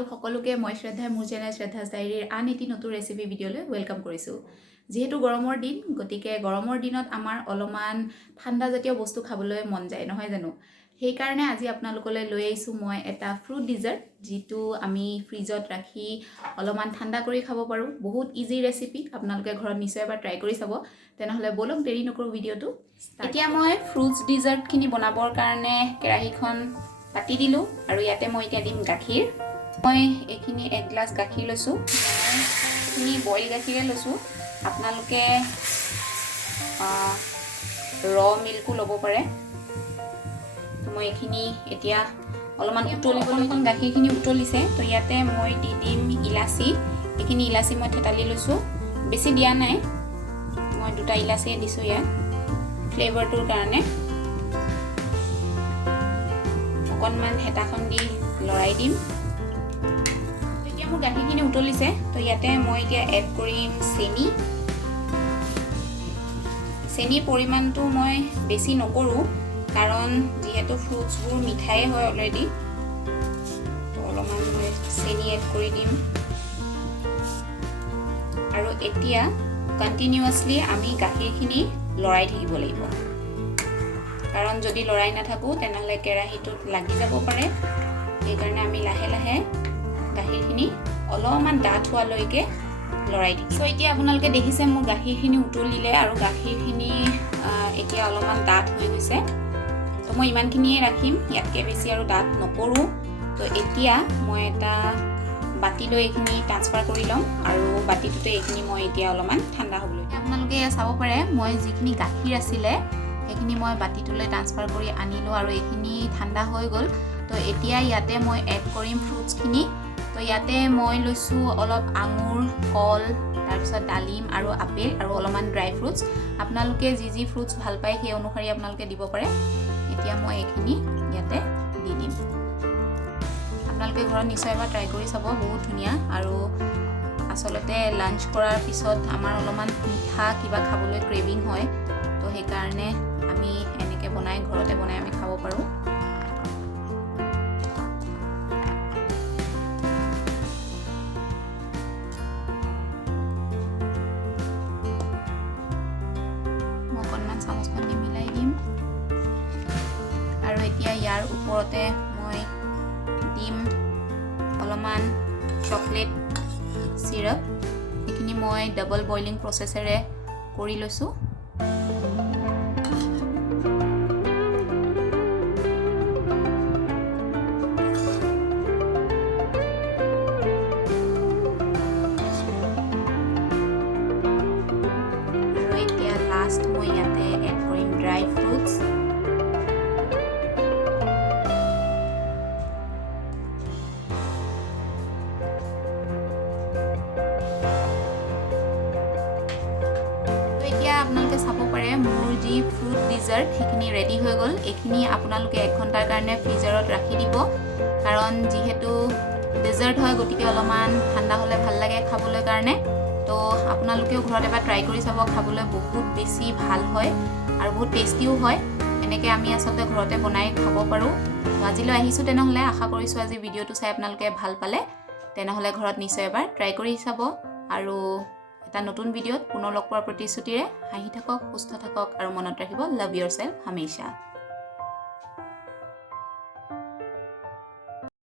আপোনালোক সকলোকে মই শ্ৰদ্ধাৰ মোৰ চেনেল শ্ৰদ্ধাছ ডায়েৰীৰ আন এটি নতুন ৰেচিপি ভিডিঅ'লৈ ৱেলকাম কৰিছোঁ। যেহেতু গৰমৰ দিন, গতিকে গৰমৰ দিনত আমাৰ অলপমান ঠাণ্ডা জাতীয় বস্তু খাবলৈ মন যায়, নহয় জানো? সেইকাৰণে আজি আপোনালোকলৈ লৈ আহিছোঁ মই এটা ফ্ৰুট ডিজাৰ্ট, যিটো আমি ফ্ৰিজত ৰাখি অলপমান ঠাণ্ডা কৰি খাব পাৰোঁ। বহুত ইজি ৰেচিপি, আপোনালোকে ঘৰত নিশ্চয় এবাৰ ট্ৰাই কৰি চাব। তেনেহ'লে বলক দেৰি নকৰোঁ ভিডিঅ'টো। এতিয়া মই ফ্ৰুটছ ডিজাৰ্টখিনি বনাবৰ কাৰণে কেৰাহীখন পাতি দিলোঁ আৰু ইয়াতে মই এতিয়া দিম গাখীৰ। মই এইখিনি 1 গ্লাছ গাখীৰ লৈছোঁ। মই বইল গাখীৰে লৈছোঁ। আপোনালোকে মিল্কো ল'ব পাৰে। মই এইখিনি এতিয়া অলপমান উতলিবলৈ গাখীৰখিনি উতলিছে, তো ইয়াতে মই দি দিম ইলাচি। এইখিনি ইলাচি মই থেতালি লৈছোঁ, বেছি দিয়া নাই, মই 2টা ইলাচিয়ে দিছোঁ ইয়াত ফ্লেভাৰটোৰ কাৰণে। অকণমান হেতাখন দি লৰাই দিম। এতিয়া মোৰ গাখীৰখিনি উতলিছে, তো ইয়াতে মই এতিয়া এড কৰিম চেনি। চেনিৰ পৰিমাণটো মই বেছি নকৰোঁ, কাৰণ যিহেতু ফ্ৰুটছবোৰ মিঠাই হয় অলৰেডি, তো অলপমান মই চেনি এড কৰি দিম। আৰু এতিয়া কণ্টিনিউৱাছলি আমি গাখীৰখিনি লৰাই থাকিব লাগিব, কাৰণ যদি লৰাই নাথাকোঁ তেনেহ'লে কেৰাহীটোত লাগি যাব পাৰে। সেইকাৰণে আমি লাহে লাহে গাখীৰখিনি অলপমান ডাঠ হোৱালৈকে লৰাই দিম। চ' এতিয়া আপোনালোকে দেখিছে মোৰ গাখীৰখিনি উতলিলে আৰু গাখীৰখিনি এতিয়া অলপমান ডাঠ হৈ গৈছে। তো মই ইমানখিনিয়ে ৰাখিম, ইয়াতকৈ বেছি আৰু ডাঠ নকৰোঁ। তো এতিয়া মই এটা বাতিলৈ এইখিনি ট্ৰান্সফাৰ কৰি ল'ম আৰু বাতিটোতে এইখিনি মই এতিয়া অলপমান ঠাণ্ডা হ'বলৈ। আপোনালোকে চাব পাৰে মই যিখিনি গাখীৰ আছিলে সেইখিনি মই বাতিটোলৈ ট্ৰান্সফাৰ কৰি আনিলোঁ আৰু এইখিনি ঠাণ্ডা হৈ গ'ল। তো এতিয়া ইয়াতে মই এড কৰিম ফ্ৰুটছখিনি। তো ইয়াতে মই লৈছোঁ অলপ আঙুৰ, কল, তাৰপিছত ডালিম আৰু আপেল আৰু অলপমান ড্ৰাই ফ্ৰুটছ। আপোনালোকে যি যি ফ্ৰুটছ ভাল পায় সেই অনুসৰি আপোনালোকে দিব পাৰে। এতিয়া মই এইখিনি ইয়াতে দি দিম। আপোনালোকে ঘৰত নিশ্চয় এবাৰ ট্ৰাই কৰি চাব, বহুত ধুনীয়া। আৰু আচলতে লাঞ্চ কৰাৰ পিছত আমাৰ অলপমান মিঠা কিবা খাবলৈ ক্ৰেভিং হয়, তো সেইকাৰণে আমি এনেকৈ ঘৰতে বনাই আমি খাব পাৰোঁ। মই অকণমান চামুচখন দি মিলাই দিম আৰু এতিয়া ইয়াৰ ওপৰতে মই দিম অলপমান চকলেট চিৰাপ। এইখিনি মই ডাবল বইলিং প্ৰচেছেৰে কৰি লৈছোঁ। আৰু এতিয়া লাষ্ট মই ইয়াতে এড কৰিম ড্ৰাই ফ্ৰুটছ। আপোনালোকে চাব পাৰে মোৰ যি ফ্ৰুট ডিজাৰ্ট সেইখিনি ৰেডি হৈ গ'ল। এইখিনি আপোনালোকে 1 ঘণ্টাৰ কাৰণে ফ্ৰিজাৰত ৰাখি দিব, কাৰণ যিহেতু ডিজাৰ্ট হয় গতিকে অলপমান ঠাণ্ডা হ'লে ভাল লাগে খাবলৈ কাৰণে। তো আপোনালোকেও ঘৰত এবাৰ ট্ৰাই কৰি চাব, খাবলৈ বহুত বেছি ভাল হয় আৰু বহুত টেষ্টিও হয়। এনেকৈ আমি আচলতে ঘৰতে বনাই খাব পাৰোঁ। তো আজিলৈ আহিছোঁ, তেনেহ'লে আশা কৰিছোঁ আজি ভিডিঅ'টো চাই আপোনালোকে ভাল পালে। তেনেহ'লে ঘৰত নিশ্চয় এবাৰ ট্ৰাই কৰি চাব আৰু এটা নতুন ভিডিঅ'ত পুনৰ লগ পোৱাৰ প্ৰতিশ্ৰুতিৰে হাঁহি থাকক, সুস্থ থাকক আৰু মনত ৰাখিব, লাভ ইয়ৰ চেল্ফ হামেশা।